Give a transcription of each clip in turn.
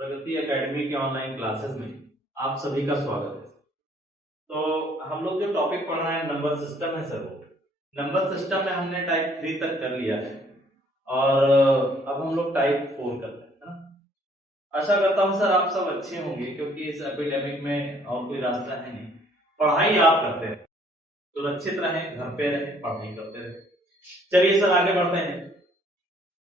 प्रगति academy के online classes में आप सभी का स्वागत है। तो हम लोग जो टॉपिक पढ़ रहे हैं नंबर सिस्टम है सर, वो नंबर सिस्टम में हमने टाइप 3 तक कर लिया है और अब हम लोग टाइप 4 करते हैं, है ना। आशा करता हूँ सर आप सब अच्छे होंगे, क्योंकि इस एपिडेमिक में और कोई रास्ता है नहीं। पढ़ाई आप करते हैं, सुरक्षित रहें, घर पे रहें, पढ़ाई करते रहें। चलिए सर आगे बढ़ते हैं।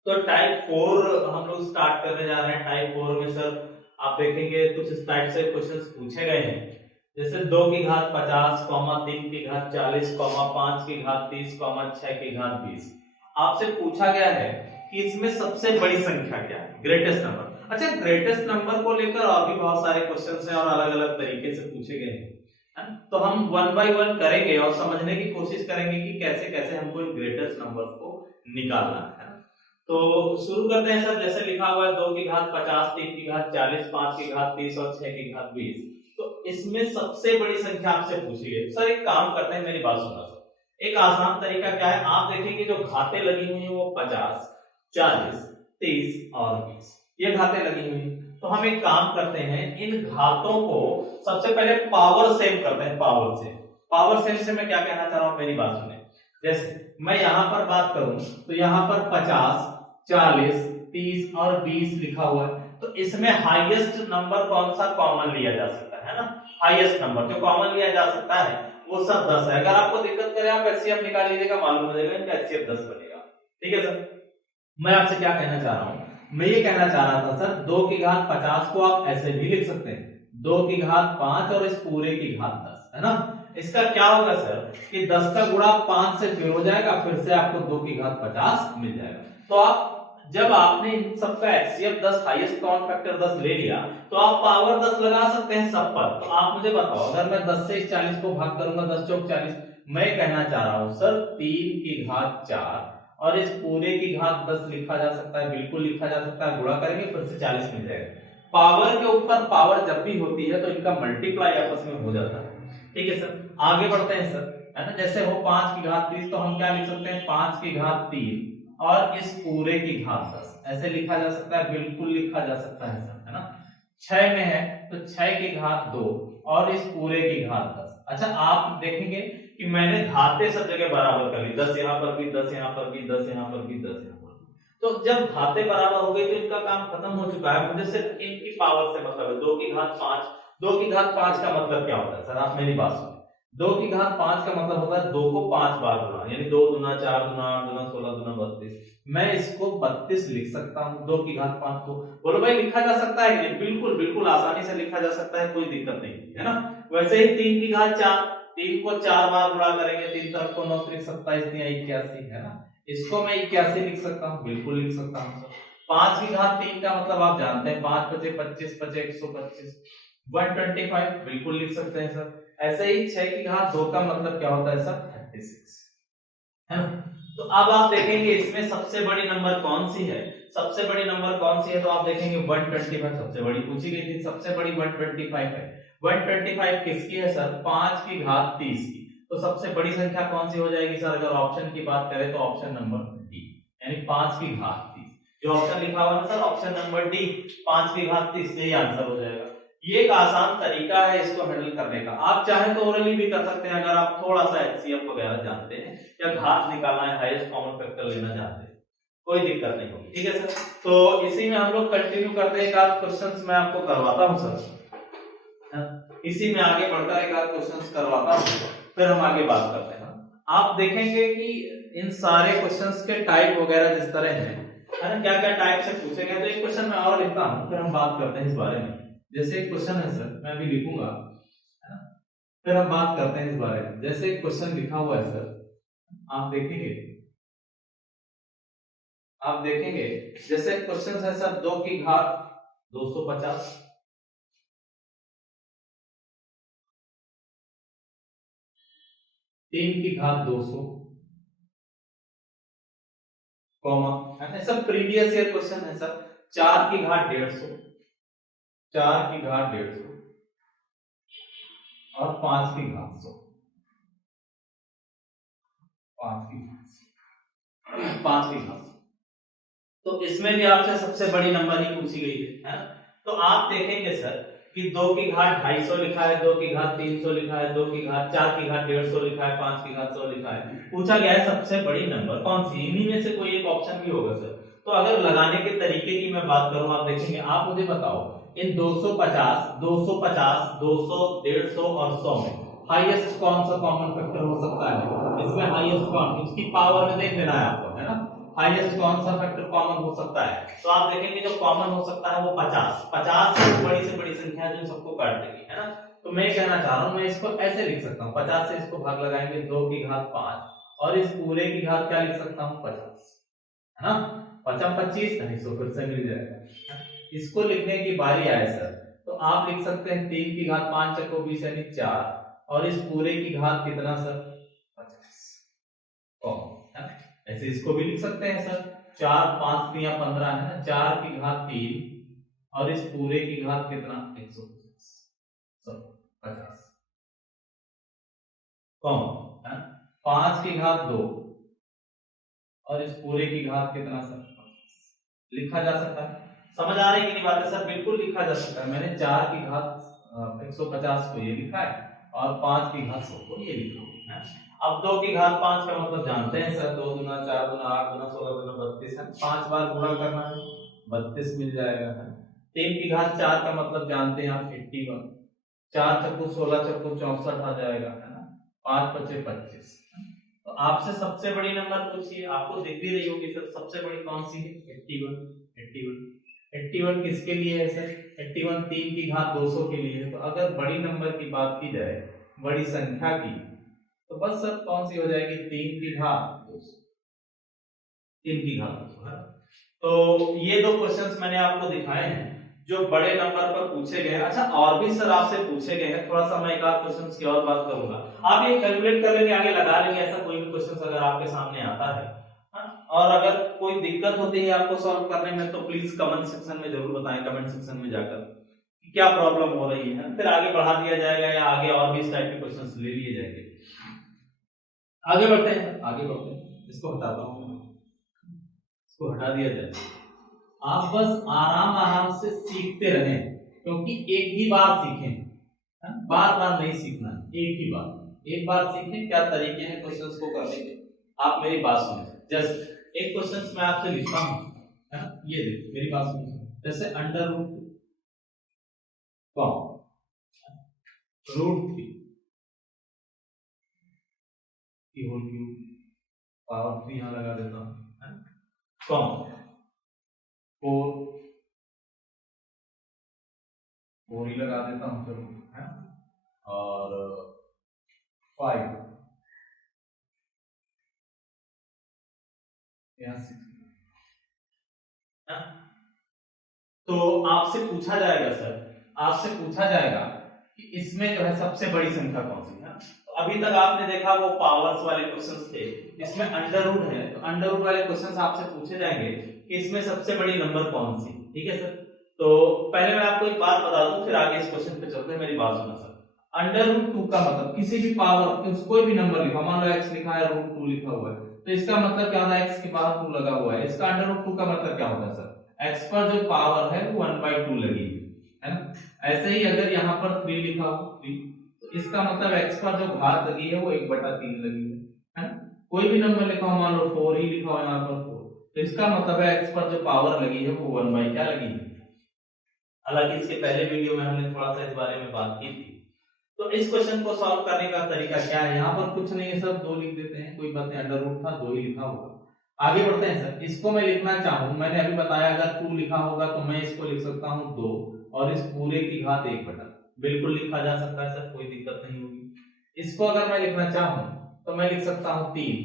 तो टाइप 4 हम लोग स्टार्ट करने जा रहे हैं। टाइप 4 में सर आप देखेंगे कुछ इस टाइप से क्वेश्चंस पूछे गए हैं, जैसे 2 की घात 50, 3 की घात 40, 5 की घात 30, 6 की घात 20। आपसे पूछा गया है कि इसमें सबसे बड़ी संख्या क्या है, ग्रेटेस्ट नंबर। अच्छा, ग्रेटेस्ट नंबर को लेकर और भी बहुत सारे क्वेश्चंस हैं और अलग अलग तरीके से पूछे गए हैं, तो हम वन बाय वन करेंगे और समझने की कोशिश करेंगे कि कैसे कैसे हमको इन ग्रेटेस्ट नंबर्स को निकालना है। तो शुरू करते हैं सर। जैसे लिखा हुआ है 2 की घात 50, 3 की घात 40, 5 की घात 30 और 6 की घात 20। तो इसमें सबसे बड़ी संख्या आपसे पूछी गई। सर एक काम करते हैं, मेरी बात सुना सर। एक आसान तरीका क्या है, आप देखेंगे जो घातें लगी हुई हैं वो 50, 40, 30 और 20 ये घातें लगी हुई हैं। तो हम एक काम करते हैं, इन घातों को सबसे पहले पावर सेम करते हैं। पावर सेम से मैं क्या कहना चाह रहा हूं, मेरी बात सुने। जैसे मैं यहां पर बात करूं तो यहां पर 50, 40, 30 और 20 लिखा हुआ है, तो इसमें हाईएस्ट नंबर कौन सा कॉमन लिया जा सकता है ना। हाईएस्ट नंबर जो कॉमन लिया जा सकता है वो सब 10 है। अगर आपको दिक्कत करे आप एचसीएफ निकाल लीजिएगा, मालूम हो जाएगा इनका एचसीएफ 10 बनेगा। ठीक है सर, मैं आपसे क्या कहना चाह रहा हूं, मैं ये कहना चाह रहा था सर 2 की घात 50 को आप ऐसे भी लिख सकते हैं, 2 की घात 5 और इस पूरे की घात 10, है ना। इसका क्या होगा सर कि 10 का गुणा 5 से फिर हो जाएगा, फिर से आपको 2 की घात 50 मिल जाएगा। तो आप जब आपने इन सबका एचसीएफ 10 हाईएस्ट कॉमन फैक्टर 10 ले लिया, तो आप पावर 10 लगा सकते हैं सब पर। तो आप मुझे बताओ, अगर मैं 10 से इस 40 को भाग करूंगा, 10 चौक 40, मैं कहना चाह रहा हूं सर 3 की घात 4 और इस पूरे की घात 10 लिखा जा सकता है, बिल्कुल लिखा जा सकता है। गुणा करेंगे फिर से 40 मिल जाएगा। पावर के ऊपर पावर जब भी होती है तो इनका मल्टीप्लाई आपस में हो जाता है। ठीक है सर, आगे बढ़ते हैं सर, है ना। जैसे हो 5 की घात 30, तो हम क्या लिख सकते हैं, 5 की घात 3 और इस पूरे की घात 10 ऐसे लिखा जा सकता है, बिल्कुल लिखा जा सकता है सर, है ना। 6 में है तो 6 की घात 2 और इस पूरे की घात 10। अच्छा, आप देखेंगे कि मैंने घातें सब जगह बराबर कर ली, 10 यहां पर भी, 10 यहां पर भी, 10 यहां पर भी, 10 यहां पर भी। तो जब घातें बराबर हो गई तो इनका काम खत्म हो चुका है। मुझे सिर्फ इनकी पावर से मतलब है। 2 की घात 5, 2 की घात 5 का मतलब क्या होता है सर, आप मेरी बात सुनिए। 2 की घात 5 का मतलब होता है 2 को 5 बार गुणा, यानी 2 दूना 4 दूना 8 दूना 16 दूना 32। मैं इसको 32 लिख सकता हूं 2 की घात 5 को। बोलो भाई लिखा जा सकता है कि नहीं? बिल्कुल बिल्कुल आसानी से लिखा जा सकता है, कोई दिक्कत नहीं है ना। वैसे ही 3 की घात 4, 3 को 4 बार गुणा करेंगे, 3 तरफ को 9 3 27 3 81, है ना। इसको मैं 81 लिख सकता हूं, बिल्कुल लिख सकता हूं। 5 की घात 3 का मतलब आप जानते हैं, 5 बचे 25 बचे 125, 125 बिल्कुल लिख सकते हैं सर। ऐसे ही 6 की घात 2 का मतलब क्या होता है सर, 36, है ना। तो अब आप देखेंगे इसमें सबसे बड़ी नंबर कौन सी है, सबसे बड़ी नंबर कौन सी है, तो आप देखेंगे 125 सबसे बड़ी पूछी गई थी, सबसे बड़ी 125 है। 125 किसकी है सर, 5 की घात 30 की। तो सबसे बड़ी संख्या कौन सी हो जाएगी सर, अगर ऑप्शन की बात करें तो ऑप्शन नंबर डी, यानी 5 की घात 30। जो ऑप्शन लिखा हुआ है सर ऑप्शन नंबर डी, 5 की घात 30, यही आंसर हो जाएगा। ये एक आसान तरीका है इसको हैंडल करने का। आप चाहे तो ओरली भी कर सकते हैं, अगर आप थोड़ा सा एचसीएफ वगैरह जानते हैं या घात निकालना है, हाईएस्ट कॉमन फैक्टर लेना जानते हैं, कोई दिक्कत नहीं होगी। ठीक है सर, तो इसी में हम लोग कंटिन्यू करते हैं। एक आध क्वेश्चंस मैं आपको करवाता हूं सर, इसी में आगे बढ़कर एक आध क्वेश्चंस करवाता हूं, फिर हम आगे बात करते हैं। आप देखेंगे कि इन सारे क्वेश्चंस के टाइप वगैरह जिस तरह हैं, है ना, क्या क्या टाइप से पूछे गए। तो एक क्वेश्चन मैं और लिखता हूं, फिर हम बात करते हैं इस बारे में। जैसे एक क्वेश्चन है सर, मैं अभी लिखूंगा, है ना, फिर हम बात करते हैं इस बारे में। जैसे एक क्वेश्चन लिखा हुआ है सर, आप देखेंगे, जैसे क्वेश्चन है सर 2 की घात 250, 3 की घात 200, कॉमा, है ना। सब प्रीवियस ईयर क्वेश्चन है सर। 4 की घात 150, 4 की घात 150 और 5 की घात 100, 5 की घात 100। तो इसमें भी आपसे सबसे बड़ी नंबर ही पूछी गई है ना। तो आप देखेंगे सर कि 2 की घात 250 लिखा है, 2 की घात 300 लिखा है, 2 की घात 4 की घात 150 लिखा है, 5 की घात 100 लिखा है। पूछा गया है सबसे बड़ी नंबर कौन सी, इन्हीं में से कोई एक ऑप्शन भी होगा सर। तो अगर लगाने के तरीके की मैं बात करूं, आप देखेंगे, आप मुझे बताओ इन 250, 250, 200, 150 और 100 में हाईएस्ट कौन सा कॉमन फैक्टर हो सकता है? इसमें हाईएस्ट कौन, इसकी पावर में देख लेना है आपको, है ना, हाईएस्ट कौन सा फैक्टर कॉमन हो सकता है? तो आप देखेंगे जो कॉमन हो सकता है वो 50, 50 बड़ी से बड़ी संख्या जो सबको काट देगी, है ना। तो मैं कहना चाह रहा हूं, मैं इसको ऐसे लिख सकता हूं, 50 से इसको भाग लगाएंगे 2 की घात 5 और इस पूरे की घात क्या लिख सकता हूं 50, है ना। 50 25 250 फिर से मिल जाएगा। इसको लिखने की बारी आए सर, तो आप लिख सकते हैं 3 की घात 5 चको 20 यानी 4 और इस पूरे की घात कितना सर 50। ऐसे इसको भी लिख सकते हैं सर, 4 5 3 15 है ना, 4 की घात 3 और इस पूरे की घात कितना 150 50 कौन है, 5 की घात 2 और इस पूरे की घात कितना सर 50 लिखा जा सकता है। समझ आ रही है कि नहीं बात है सर? बिल्कुल लिखा जा सकता है। मैंने 4 की घात 150 को ये लिखा है और 5 की घात 100 को ये लिखा है। अब 2 की घात 5 का मतलब जानते हैं सर, 2 दूना 4 दूना 8 दूना 16 दूना 32 है, 5 बार गुणा करना है 32 मिल जाएगा है। 3 की घात 4 का मतलब जानते हैं आप 81, 4 चक्कू 16 चक्कू 64 आ जाएगा, है ना, 5 पचे 25। तो आपसे सबसे बड़ी नंबर पूछिए, आपको दिख भी रही होगी सर सबसे बड़ी कौन सी है 81। 81 किसके लिए है सर? 81 3 की घात 200 के लिए है। तो अगर बड़ी नंबर की बात की जाए, बड़ी संख्या की, तो बस सर कौन सी हो जाएगी 3 की घात 200, 3 की घात 200 है। तो ये दो क्वेश्चंस मैंने आपको दिखाए हैं जो बड़े नंबर पर पूछे गए हैं। अच्छा और भी सर आपसे पूछे गए हैं, थोड़ा सा मैं एक आध क्वेश्चंस की और बात करूंगा, आप ये कैलकुलेट कर लेंगे आगे लगा लेंगे, ऐसा कोई भी क्वेश्चंस अगर आपके सामने आता है। और अगर कोई दिक्कत होती है आपको सॉल्व करने में तो प्लीज कमेंट सेक्शन में जरूर बताएं, कमेंट सेक्शन में जाकर कि क्या प्रॉब्लम हो रही है, फिर आगे बढ़ा दिया जाएगा या आगे और भी इस टाइप के क्वेश्चंस ले लिए जाएंगे। आगे बढ़ते हैं, आगे बढ़ते हैं, इसको हटाता हूं, इसको हटा दिया जाए। आप बस आराम आराम से सीखते रहें, क्योंकि एक ही बार सीखें, बार बार नहीं सीखना, एक बार सीखें क्या तरीके हैं क्वेश्चंस को करने के। आप मेरी बात सुनें, जस्ट एक क्वेश्चन मैं आपसे लिखता हूं, है ना, ये देखो मेरी बात सुनिए, जैसे अंडर रूट रूट 3 की होल क्यूब पावर 3 यहां लगा देता हूं, कौन 4 ही लगा देता हूं चलो, है, और 5 यहाँ 6। तो आपसे पूछा जाएगा सर, आपसे पूछा जाएगा कि इसमें जो है सबसे बड़ी संख्या कौन सी है। तो अभी तक आपने देखा वो पावर्स वाले क्वेश्चंस थे, इसमें अंडर रूट है, तो अंडर रूट वाले क्वेश्चंस आपसे पूछे जाएंगे कि इसमें सबसे बड़ी नंबर कौन सी, ठीक है सर। तो पहले मैं आपको एक बात बता दूं, फिर आगे इस क्वेश्चन पे चलते हैं, मेरी बात सुना सर। अंडर रूट 2 का मतलब किसी भी पावर, कोई भी नंबर लिखा, मान लो x लिखा है, रूट 2 लिखा हुआ है, तो इसका मतलब क्या होता है, x के बाहर 2 लगा हुआ है, इसका अंडर रूट 2 का मतलब क्या होता है सर, x पर जो पावर है वो 1/2 लगी है ना। ऐसे ही अगर यहाँ पर 3 लिखा हो 3, तो इसका मतलब x पर जो घात लगी है वो 1/3 लगी है ना। कोई भी नंबर लिखा हो, मान लो 4 ही लिखा हो यहाँ पर 4, तो इसका मतलब है x पर जो पावर लगी है वो 1 क्या लगी है। हालांकि इसके पहले वीडियो में हमने थोड़ा सा इस बारे में बात की थी। तो इस क्वेश्चन को सॉल्व करने का तरीका क्या है, यहाँ पर कुछ नहीं है सर, 2 लिख देते हैं, कोई बात नहीं, अंडर रूट था 2 ही लिखा होगा। आगे बढ़ते हैं सर, इसको मैं लिखना चाहूं, मैंने अभी बताया अगर 2 लिखा होगा तो मैं इसको लिख सकता हूं 2 और इस पूरे की घात 1/, बिल्कुल लिखा जा सकता है सर, कोई दिक्कत नहीं होगी। इसको अगर मैं लिखना चाहूं तो मैं लिख सकता हूं 3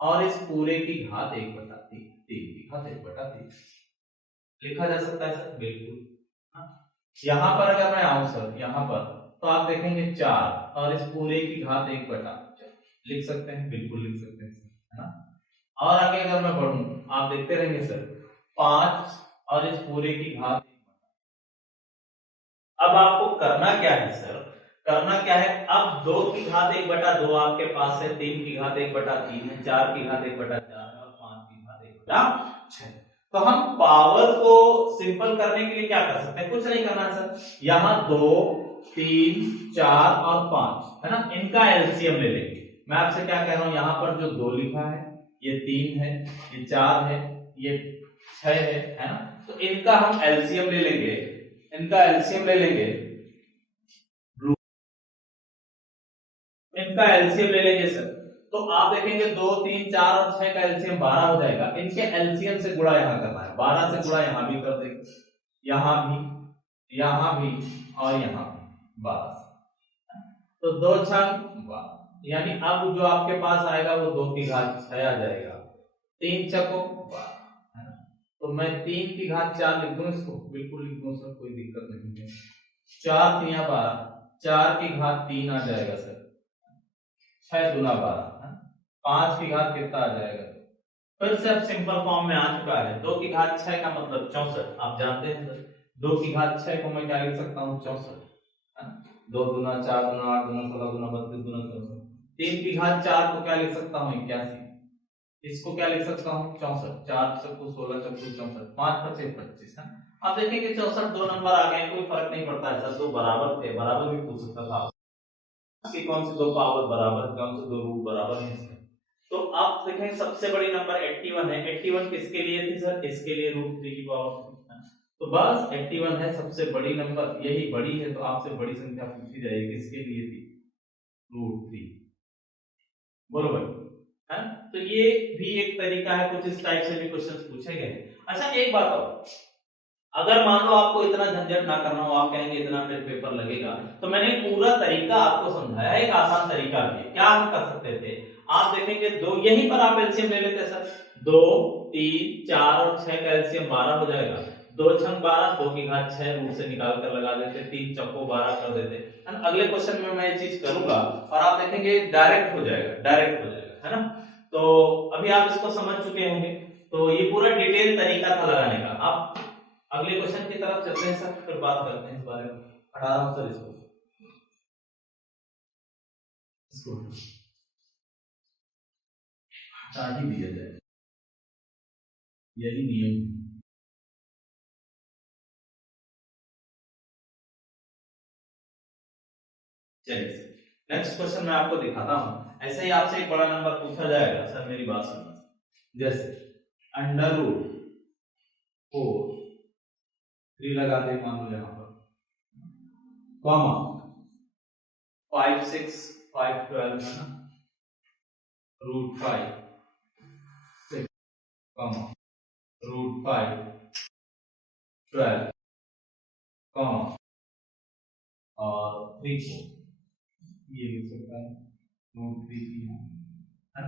और इस पूरे की घात 1/3, 3 की घात 1/3 लिखा जा सकता है सर, बिल्कुल। यहाँ पर अगर मैं आऊं सर, यहाँ पर तो आप देखेंगे 4 और इस पूरे की घात 1/4 लिख सकते हैं, बिल्कुल लिख सकते हैं, है ना। और आगे अगर मैं बढ़ूं, आप देखते रहेंगे सर 5 और इस पूरे की घात 1/। अब आपको करना क्या है सर, करना क्या है, अब 2 की घात 1/2 आपके पास है, 3 की घात 1/3 है, 4 की घात 1/4 है और 5 की घात 1/6। तो हम पावर को सिंपल करने के लिए क्या कर सकते हैं, कुछ नहीं करना है सर। यहाँ 2 3 4 और 5 है ना, इनका एलसीएम ले लेंगे। मैं आपसे क्या कह रहा हूं, यहाँ पर जो 2 लिखा है, ये 3 है, ये 4 है, ये 6 है ना, तो इनका हम एलसीएम ले लेंगे, इनका एलसीएम ले लेंगे, इनका एलसीएम ले लेंगे सर। तो आप देखेंगे 2 3 4 और 6 का एलसीएम 12 हो जाएगा। इनके एलसीएम से गुणा यहाँ करना है, 12 से गुणा यहाँ भी कर देंगे, यहाँ भी और यहाँ भी 12 से। तो 2 छंग 12, यानी अब जो आपके पास आएगा वो 2 की घात 6 आ जाएगा, 3 छको 12 है ना। तो मैं 3 की घात 4 लिख दूं, इसको बिल्कुल लिख दूं सर, कोई दिक्कत नहीं है। 4 3 12, 4 की घात 3 आ जाएगा सर, 6 दूना 12, 5 की घात कितना आ जाएगा, फिर से अब सिंपल फॉर्म में आ चुका है। 2 की घात 6 का मतलब 64, आप जानते हैं सर। 2 की घात 6 को मैं क्या लिख सकता हूँ, 64 है ना। 2 दूना 4 दूना 8 दूना 16 दूना 32 दूना 64। 3 की घात 4 को क्या लिख सकता हूँ, 81। इसको क्या लिख सकता हूँ, 64। 4 चक्कू 16 चक्कू 64, 5 5 25 है। अब देखेंगे 64 दो नंबर आ गए, कोई फर्क नहीं पड़ता है सर, दो बराबर थे, बराबर भी पूछ सकता था कि कौन से दो पावर बराबर, कौन से दो रूट बराबर हैं इसमें। तो आप देखें सबसे बड़ी नंबर 81 है। 81 किसके लिए थी सर, इसके लिए √3 की पावर। तो बस 81 है सबसे बड़ी नंबर, यही बड़ी है, तो आपसे बड़ी संख्या पूछी जाएगी, किसके लिए थी, √3। बोलो भाई, है। तो ये भी एक तरीका है, कुछ इस टाइप से भी क्वेश्चंस पूछे गए। अच्छा एक बात और, अगर मान लो आपको इतना झंझट ना करना हो, आप कहेंगे इतना फिर पेपर लगेगा, तो मैंने पूरा तरीका आपको समझाया, एक आसान तरीका भी। क्या हम कर सकते थे, आप देखेंगे 2, यहीं पर आप एलसीएम ले लेते सर। 2 3 4 और 6 का एलसीएम 12 हो जाएगा। 2 छंग 12, 2 की घात 6 रूट से निकाल कर लगा देते, 3 चक्को 12 कर देते। अगले क्वेश्चन में मैं ये चीज करूंगा और आप देखेंगे डायरेक्ट हो जाएगा, डायरेक्ट हो जाएगा, है ना। तो अभी आप इसको समझ चुके होंगे। तो ये पूरा डिटेल तरीका था लगाने का। आप अगले क्वेश्चन की तरफ चलते हैं सर, फिर बात करते हैं इस बारे में। हटा रहा हूं सर इसको हटा ही दिया जाए, यही नियम है। चलिए नेक्स्ट क्वेश्चन मैं आपको दिखाता हूं। ऐसे ही आपसे एक बड़ा नंबर पूछा जाएगा सर, मेरी बात सुनना। जैसे √4 3 लगा दे मान लो यहाँ पर, कॉमा 5 6 5 12 है ना, √5 6 कॉमा √5 12 कॉमा और 3 को ये लिख सकता है √3 है ना।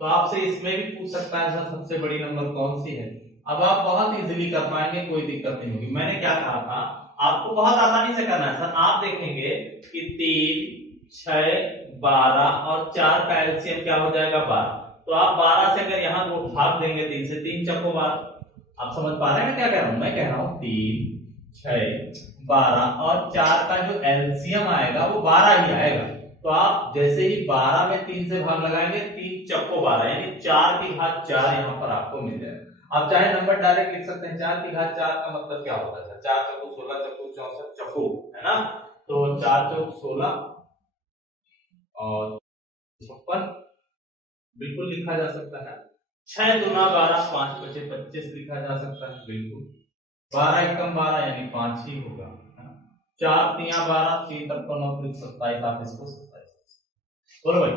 तो आपसे इसमें भी पूछ सकता है सर सबसे बड़ी नंबर कौन सी है। अब आप बहुत इजीली कर पाएंगे, कोई दिक्कत नहीं होगी। मैंने क्या कहा था, आपको बहुत आसानी से करना है सर। आप देखेंगे कि 3 6 12 और 4 का एलसीएम क्या हो जाएगा, 12। तो आप 12 से अगर यहाँ भाग देंगे 3 से, 3 चक्को 12। आप समझ पा रहे हैं मैं क्या कह रहा हूं, मैं कह रहा हूं 3 6 12 और 4 का जो एलसीएम आएगा वो 12 ही आएगा। तो आप जैसे ही 12 में 3 से भाग लगाएंगे, 3 चक्को 12 यानी 4 की घात 4 यहाँ पर आपको मिल जाएगा। आप चाहे नंबर डायरेक्ट लिख सकते हैं, 4 की घात 4 का मतलब क्या होता है, 4 चक्को 16 चक्को 64 चक्को है ना। तो 4 चौक 16 और 56 बिल्कुल लिखा जा सकता है। 6 दूना 12, 5 पचे 25 लिखा जा सकता है बिल्कुल। 12 एकम 12 यानी 5 ही होगा, है ना। 4 3 12, 3 तक 9 27, आप इसको 27 बोलो भाई।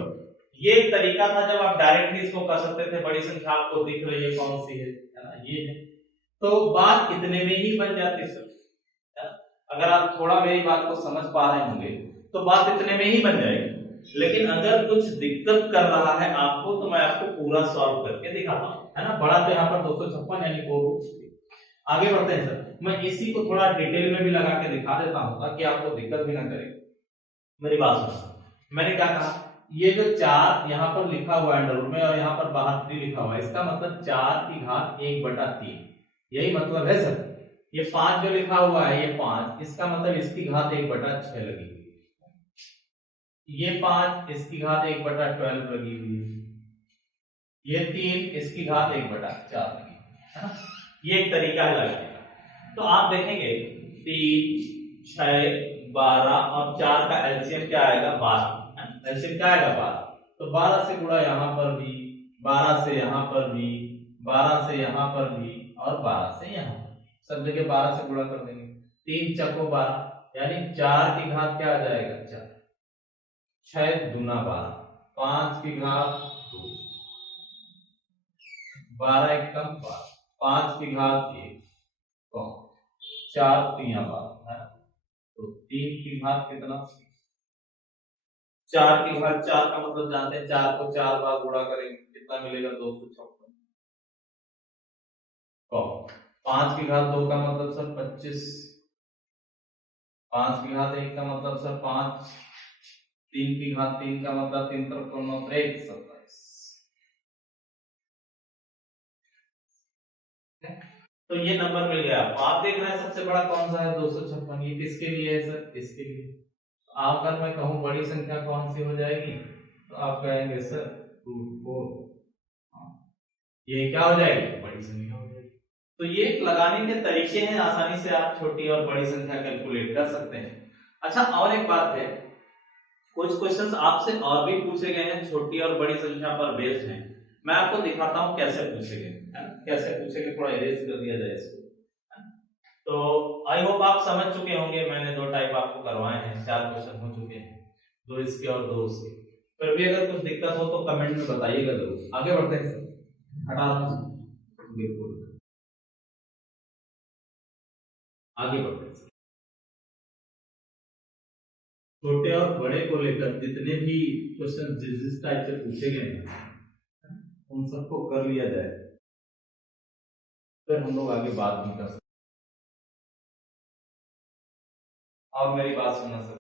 ये एक तरीका था जब आप डायरेक्टली इसको कर सकते थे। बड़ी संख्या आपको दिख रही है कौन सी है ना, ये है। तो बात इतने में ही बन जाती सर, अगर आप थोड़ा मेरी बात को समझ पा रहे होंगे तो बात इतने में ही बन जाएगी। लेकिन अगर कुछ दिक्कत कर रहा है आपको, तो मैं आपको पूरा सॉल्व करके दिखाता हूं, है ना। बड़ा तो यहाँ पर 256 यानी 4 आगे बढ़ते हैं सर। मैं इसी को थोड़ा डिटेल में भी लगा के दिखा देता हूं ताकि आपको दिक्कत भी ना करे। मेरी बात सुनो, मैंने क्या कहा, ये जो 4 यहाँ पर लिखा हुआ है अंडर में और यहाँ पर बाहर 3 लिखा हुआ है, इसका मतलब 4 की घात 1/3, यही मतलब है सर। ये 5 जो लिखा हुआ है, ये 5, इसका मतलब इसकी घात 1/6 लगी हुई है। ये 5 इसकी घात 1/12 लगी हुई है। ये 3 इसकी घात 1/4 लगी है ना। ये एक तरीका है लगाने का। तो आप देखेंगे 3, 6, 12 और 4 का एलसीएम क्या आएगा 12। एलसीएम क्या आएगा 12। तो 12 से गुणा यहाँ पर भी, 12 से यहाँ पर भी, 12 से यहाँ पर भी और 12 से यहाँ पर, सब जगह 12 से गुणा कर देंगे। 3 चको 12 यानी 4 की घात क्या आ जाएगा 4, 6 दूना 12, 5 की घात 2, 12 एकम 12, 5 की घात 1, 4 3 12 है। तो 3 की घात कितना, 4 की घात 4 का मतलब जानते हैं 4 को 4 बार गुणा करेंगे कितना मिलेगा 256। 5 की घात 2 का मतलब सर 25, 5 की घात 1 का मतलब सर 5, 3 की घात 3 का मतलब 3 तरफ 9 3 27। तो ये नंबर मिल गया। आप देख रहे हैं सबसे बड़ा कौन सा है 256। ये किसके लिए है सर, इसके लिए। अगर मैं कहूं बड़ी संख्या कौन सी हो जाएगी तो आप कहेंगे सर √4। ये क्या हो जाएगी, बड़ी संख्या हो जाएगी। तो ये लगाने के तरीके हैं, आसानी से आप छोटी और बड़ी संख्या कैलकुलेट कर सकते हैं। अच्छा और एक बात है, कुछ क्वेश्चंस आपसे और भी पूछे गए हैं छोटी और बड़ी संख्या पर बेस्ड हैं। मैं आपको दिखाता हूं कैसे पूछे गए, कैसे पूछे गए, थोड़ा इरेज कर दिया जाए इसको। तो आई होप आप समझ चुके होंगे, मैंने 2 टाइप आपको करवाए हैं, 4 क्वेश्चन हो चुके हैं, 2 इसके और 2 उसके। फिर भी अगर कुछ दिक्कत हो तो कमेंट में बताइएगा जरूर। आगे बढ़ते हैं सर, हटा बिल्कुल आगे बढ़ते हैं। छोटे और बड़े को लेकर जितने भी क्वेश्चन जिस टाइप से पूछे गए हैं उन सबको कर लिया जाए, फिर हम लोग आगे बात नहीं कर सकते। और मेरी बात सुनना सर,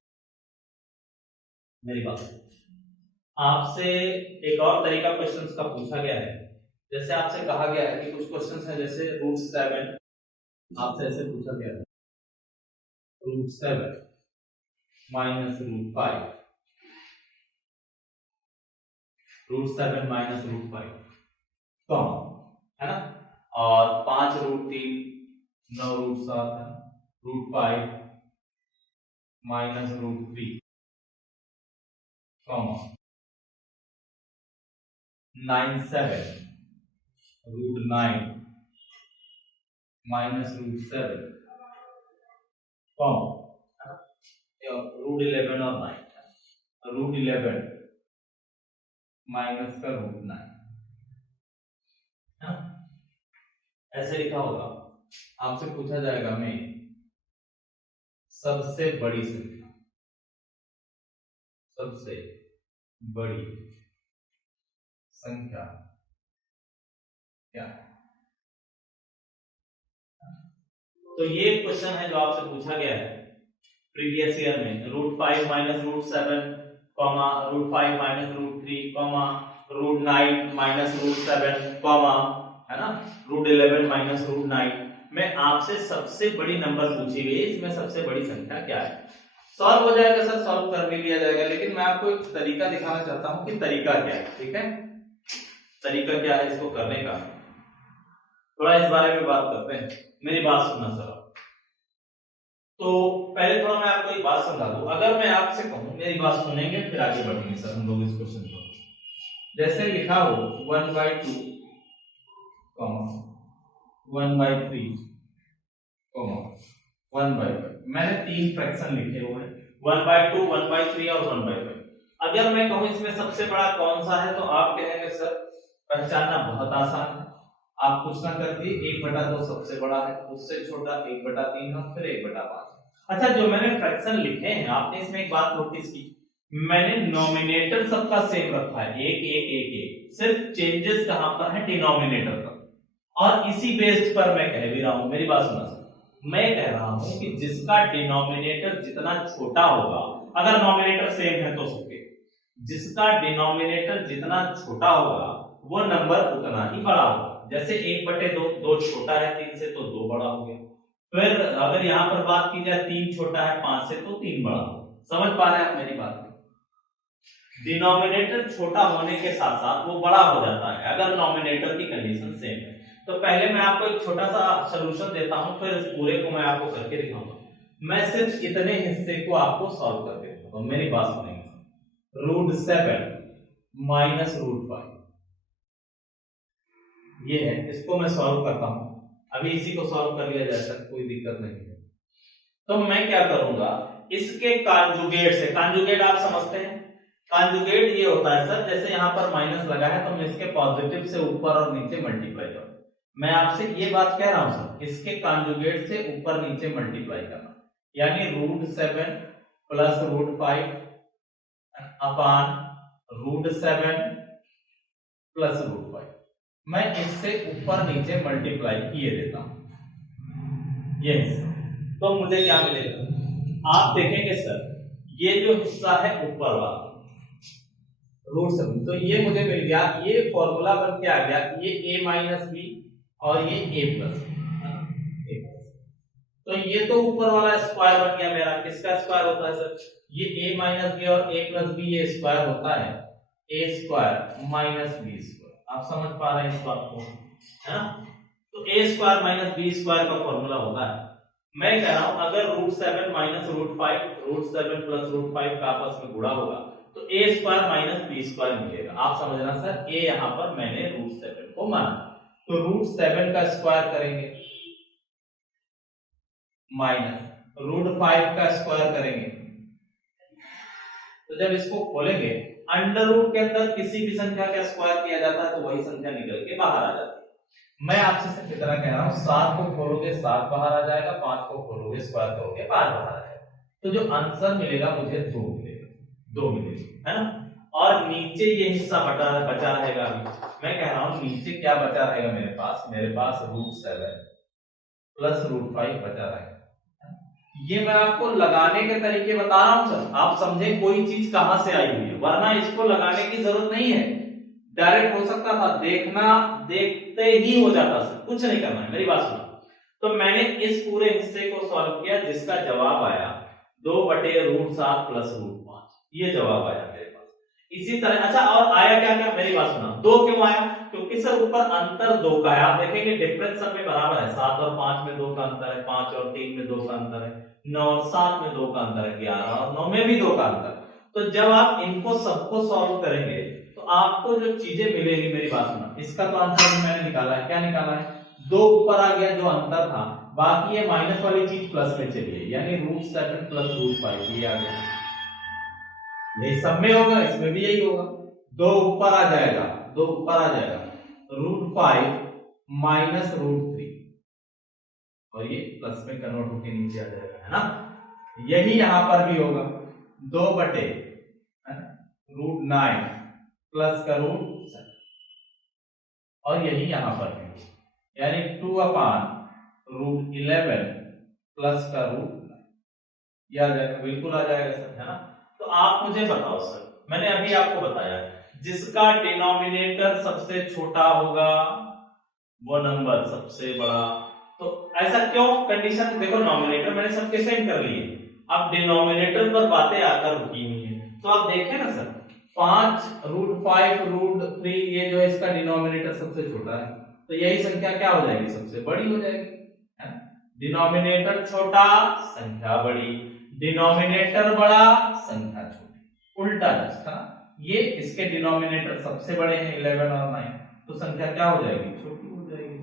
मेरी बात आपसे एक और तरीका क्वेश्चंस का पूछा गया है। जैसे आपसे कहा गया है कि कुछ क्वेश्चंस हैं जैसे √7, आपसे ऐसे पूछा गया है √7 माइनस √5, √7 माइनस √5 कम है ना, और 5 √3 9 √7 है, √5 माइनस √3 कॉमा 9 7 √9 माइनस √7 कॉमा √11 और 9, √11 माइनस का √9 ऐसे लिखा होगा। आपसे पूछा जाएगा में सबसे बड़ी संख्या, सबसे बड़ी संख्या क्या है। तो ये क्वेश्चन है जो आपसे पूछा गया है प्रीवियस ईयर में, √5 minus √7 comma √5 minus √3 comma √9 minus √7 comma है ना √11 माइनस √9 में आपसे सबसे बड़ी नंबर पूछी गई है, इसमें सबसे बड़ी संख्या क्या है। सॉल्व हो जाएगा सर, सॉल्व कर भी लिया जाएगा, लेकिन मैं आपको एक तरीका दिखाना चाहता हूं कि तरीका क्या है। ठीक है, तरीका क्या है इसको करने का, थोड़ा इस बारे में बात करते हैं। मेरी बात सुनना सर। तो पहले थोड़ा मैं आपको एक बात समझा दूं। अगर मैं आपसे कहूं, मेरी बात सुनेंगे फिर आगे बढ़ेंगे सर हम लोग इस क्वेश्चन पर। जैसे लिखा हो 1/2 1/3 1/5, मैंने 3 फ्रैक्शन लिखे हुए हैं 1/2 1/3 और 1/5। अगर मैं कहूं इसमें सबसे बड़ा कौन सा है तो आप कहेंगे सर पहचानना बहुत आसान है, आप कुछ ना करके 1/2 सबसे बड़ा है, उससे छोटा 1/3 और फिर 1/5। अच्छा जो मैंने फ्रैक्शन लिखे हैं आपने इसमें एक बात नोटिस की, मैंने नॉमिनेटर सबका सेम रखा है 1 1 1 1, सिर्फ चेंजेस कहां पर है डिनोमिनेटर पर, और इसी बेस्ड पर मैं कह भी रहा हूं। मेरी बात सुना, मैं कह रहा हूं कि जिसका डिनोमिनेटर जितना छोटा होगा, अगर नॉमिनेटर सेम है तो सबके, जिसका डिनोमिनेटर जितना छोटा होगा वो नंबर उतना ही बड़ा होगा। जैसे 1/2 2 छोटा है 3 से तो 2 बड़ा हो गया। फिर अगर यहां पर बात की जाए 3 छोटा है 5 से तो 3 बड़ा हो। समझ पा रहे हैं आप मेरी बात? डिनोमिनेटर छोटा होने के साथ साथ वो बड़ा हो जाता है अगर नॉमिनेटर की कंडीशन सेम है। तो तो पहले मैं आपको एक छोटा सा सॉल्यूशन देता हूं, फिर इस पूरे को मैं आपको करके दिखाऊंगा। मैं सिर्फ इतने हिस्से को आपको सॉल्व करके दिखाऊंगा, मेरी बात सुनेंगे। रूट 7 माइनस रूट 5 ये है, इसको मैं सॉल्व करता हूं। अभी इसी को सॉल्व कर लिया जाए सर, कोई दिक्कत नहीं है। तो मैं क्या करूंगा, इसके कांजुगेट से, कांजुगेट आप समझते हैं, कांजुगेट ये होता है सर, जैसे यहां पर माइनस लगा है तो मैं इसके पॉजिटिव से ऊपर और नीचे मल्टीप्लाई करूं। मैं आपसे ये बात कह रहा हूं सर, इसके कांजुगेट से ऊपर नीचे मल्टीप्लाई करना, यानी root 7 plus root 5 upon root 7 plus root 5, मैं इससे ऊपर नीचे मल्टीप्लाई किए देता हूं ये हिस्सा। तो मुझे क्या मिलेगा, आप देखेंगे सर, ये जो हिस्सा है ऊपर वाला रूट 7, तो ये मुझे मिल गया, ये फॉर्मूला बन के आ गया, ये a माइनस बी और ये a प्लस बी। तो ये तो ऊपर वाला स्क्वायर बन गया मेरा, किसका स्क्वायर होता है सर, ये a माइनस बी और a प्लस बी, ये स्क्वायर होता है a square minus B square. आप समझ पा रहे हैं इस बात को, है ना? तो a square minus B square का फॉर्मूला होता है। मैं कह रहा हूं अगर root 7 minus root 5, root 7 plus root 5 का आपस में गुणा होगा तो a square minus B square मिलेगा। आप समझना सर, a यहां पर मैंने रूट 7 को माना, तो रूट 7 का स्क्वायर करेंगे माइनस रूट 5 का स्क्वायर करेंगे। तो जब इसको खोलेंगे, अंडर रूट के अंदर किसी भी संख्या का स्क्वायर किया जाता है तो वही संख्या निकल के बाहर आ जाती है। मैं आपसे सिर्फ इतना कह रहा हूं, 7 को खोलोगे 7 बाहर आ जाएगा, 5 को खोलोगे स्क्वायर करोगे 5 बाहर आ जाएगा। तो जो आंसर मिलेगा मुझे 2 मिलेगा, 2 मिलेगा, है ना? और नीचे ये हिस्सा बचा रहेगा। अभी मैं कह रहा हूं नीचे क्या बचा रहेगा मेरे पास रूट 7 प्लस रूट 5 बचा रहेगा। ये मैं आपको लगाने के तरीके बता रहा हूं सर, आप समझे कोई चीज कहां से आई हुई है, वरना इसको लगाने की जरूरत नहीं है। डायरेक्ट हो सकता था, देखते ही हो जाता सर, कुछ नहीं करना है, मेरी बात सुनो। तो मैंने इस पूरे हिस्से को सॉल्व किया, जिसका जवाब आया 2/√7 प्लस √5, ये जवाब आया मेरे पास। इसी तरह अच्छा, और आया क्या क्या, मेरी बात सुना, 2 क्यों आया, क्योंकि सर ऊपर अंतर 2 का है। आप देखेंगे डिफरेंस सब में बराबर है, 7 और 5 में 2 का अंतर है, 5 और 3 में 2 का अंतर है, 9 और 7 में 2 का अंतर है, 11 और 9 में भी 2 का अंतर। तो जब आप इनको सबको सॉल्व करेंगे तो आपको जो चीजें मिलेगी, मेरी बात सुना, इसका तो आंसर मैंने निकाला है। क्या निकाला है, 2 ऊपर आ गया जो अंतर था, बाकी ये माइनस वाली चीज प्लस में चली है, यानी रूट 7 प्लस रूट 5 ये आ गया। यही सब में होगा, इसमें भी यही होगा, 2 ऊपर आ जाएगा, 2 ऊपर आ जाएगा, रूट 5 माइनस रूट 3 और ये प्लस में कन्वर्ट होकर नीचे आ जाएगा, है ना? यही यहां पर भी होगा, 2/√9 प्लस का रूट 7 और यही यहां पर भी, यानी 2/√11 प्लस का रूट 9, ये आ जाएगा, बिल्कुल आ जाएगा सर, है ना? तो आप मुझे बताओ सर, मैंने अभी आपको बताया जिसका डिनोमिनेटर सबसे छोटा होगा वो नंबर सबसे बड़ा। तो ऐसा क्यों, कंडीशन देखो, नॉमिनेटर मैंने सबके सेम कर लिए, अब डिनोमिनेटर पर बातें आकर रुकी हुई है। तो आप देखें ना सर, 5√5 √3, ये जो है इसका डिनोमिनेटर सबसे छोटा है, तो यही संख्या क्या हो जाएगी, सबसे बड़ी हो जाएगी, है? डिनोमिनेटर छोटा संख्या बड़ी, डिनोमिनेटर बड़ा संख्या छोटी, उल्टा था। ये इसके डिनोमिनेटर सबसे बड़े हैं 11 और 9, तो संख्या क्या हो जाएगी, छोटी हो जाएगी,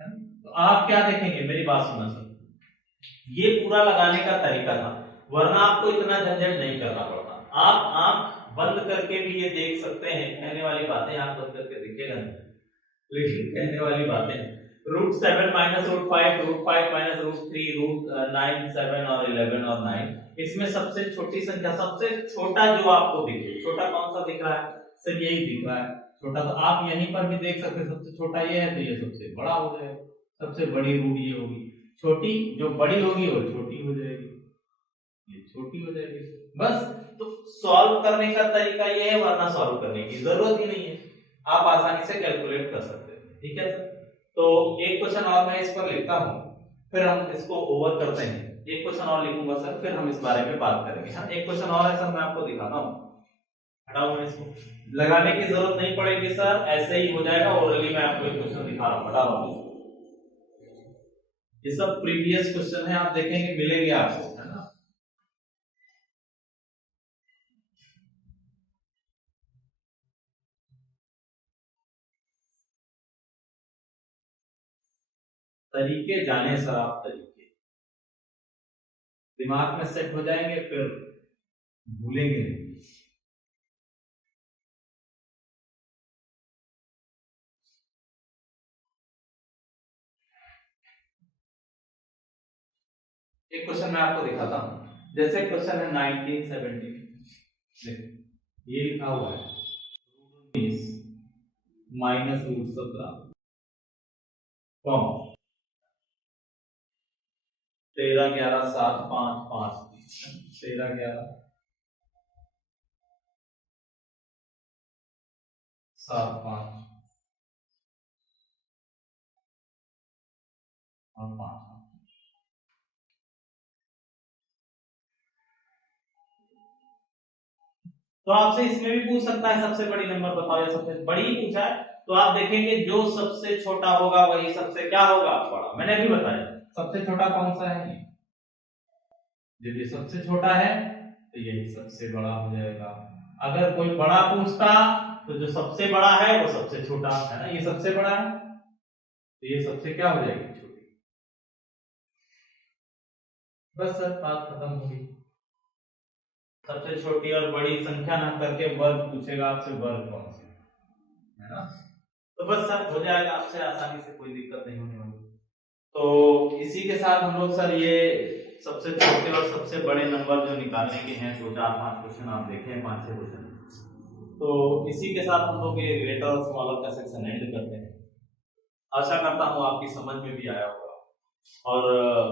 है? तो आप क्या देखेंगे, मेरी बात सुनना सर, ये पूरा लगाने का तरीका था, वरना आपको इतना झंझट नहीं करना पड़ता। आप आंख बंद करके भी ये देख सकते हैं, कहने वाली बातें आंख बंद करके दिखेगा नहीं, लेकिन कहने वाली बातें √7 माइनस √5, √5 माइनस √3, √9, 7 और 11 और 9, इसमें सबसे छोटी संख्या, सबसे छोटा जो आपको दिखे, छोटा कौन सा दिख रहा है सर, यही दिख रहा है छोटा। तो आप यहीं पर भी देख सकते हैं, सबसे छोटा ये है तो ये सबसे बड़ा हो जाएगा, सबसे बड़ी रूट ये होगी, छोटी जो बड़ी होगी वो छोटी हो जाएगी, ये छोटी हो जाएगी, बस। तो सॉल्व करने का तरीका ये है, वरना सॉल्व करने की जरूरत ही नहीं है, आप आसानी से कैलकुलेट कर सकते हैं, ठीक है सर? तो एक क्वेश्चन और मैं इस पर लिखता हूं, फिर हम इसको ओवर करते हैं। एक क्वेश्चन और लिखूंगा सर, फिर हम इस बारे में बात करेंगे। हाँ, एक क्वेश्चन और है सर, मैं आपको दिखाता हूं, हटाओ मैं इसको, लगाने की जरूरत नहीं पड़ेगी सर, ऐसे ही हो जाएगा। ओरली मैं आपको एक क्वेश्चन दिखा रहा हूं, हटा रहा हूं। ये सब प्रीवियस क्वेश्चन है, आप देखेंगे मिलेंगे आपको, है ना। तरीके जाने सर, आप तरीके दिमाग में सेट हो जाएंगे, फिर भूलेंगे नहीं। एक क्वेश्चन मैं आपको दिखाता हूं, जैसे क्वेश्चन है 1970, ये लिखा हुआ है -√17 कॉम 13 11 7 5 5 13 11 7 5 और 5। तो आपसे इसमें भी पूछ सकता है सबसे बड़ी नंबर बताओ, या सबसे बड़ी ही पूछा है, तो आप देखेंगे जो सबसे छोटा होगा वही सबसे क्या होगा, बड़ा। मैंने अभी बताया सबसे छोटा कौन सा है, जब ये सबसे छोटा है तो यही सबसे बड़ा हो जाएगा। अगर कोई बड़ा पूछता तो जो सबसे बड़ा है वो सबसे छोटा है ना, ये सबसे बड़ा है तो ये सबसे क्या हो जाएगी, छोटी। बस सर बात खत्म होगी। सबसे छोटी और बड़ी संख्या ना करके वर्ग पूछेगा आपसे, वर्ग कौन सी है ना, तो बस सर हो जाएगा आपसे आसानी से, कोई दिक्कत नहीं होने वाली। तो इसी के साथ हम लोग सर ये सबसे छोटे और सबसे बड़े नंबर जो निकालने के हैं 2 4 5 क्वेश्चन आप देखें, 5 6 क्वेश्चन, तो इसी के साथ हम लोग ये ग्रेटर और स्मॉलर का सेक्शन एंड करते हैं। आशा करता हूँ आपकी समझ में भी आया होगा, और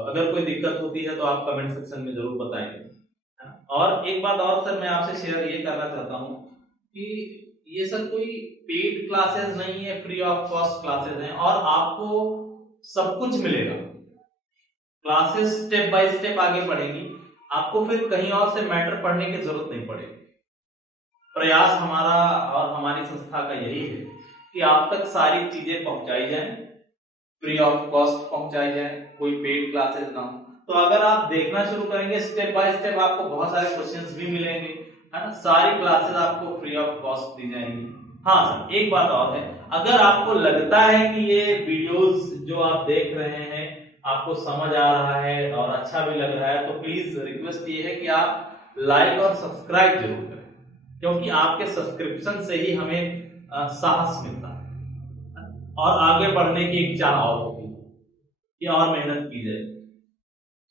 अगर कोई दिक्कत होती है तो आप कमेंट सेक्शन में जरूर बताएंगे। और एक बात और सर मैं आपसे शेयर ये करना चाहता हूँ कि ये सर कोई पेड क्लासेस नहीं है, फ्री ऑफ कॉस्ट क्लासेस हैं, और आपको सब कुछ मिलेगा। क्लासेस स्टेप बाय स्टेप आगे बढ़ेगी, आपको फिर कहीं और से मैटर पढ़ने की जरूरत नहीं पड़ेगी। प्रयास हमारा और हमारी संस्था का यही है कि आप तक सारी चीजें पहुंचाई जाएं, फ्री ऑफ कॉस्ट पहुंचाई जाए, कोई पेड क्लासेस ना हो। तो अगर आप देखना शुरू करेंगे स्टेप बाय स्टेप, आपको बहुत सारे क्वेश्चंस भी मिलेंगे, है ना। सारी क्लासेस आपको फ्री ऑफ कॉस्ट दी जाएंगी। हाँ सर एक बात और है, अगर आपको लगता है कि ये वीडियोस जो आप देख रहे हैं आपको समझ आ रहा है और अच्छा भी लग रहा है, तो प्लीज रिक्वेस्ट ये है कि आप लाइक और सब्सक्राइब जरूर करें, क्योंकि आपके सब्सक्रिप्शन से ही हमें साहस मिलता है और आगे बढ़ने की एक चाह और होगी कि और मेहनत की जाए।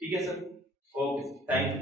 ठीक है सर, ओके, थैंक यू।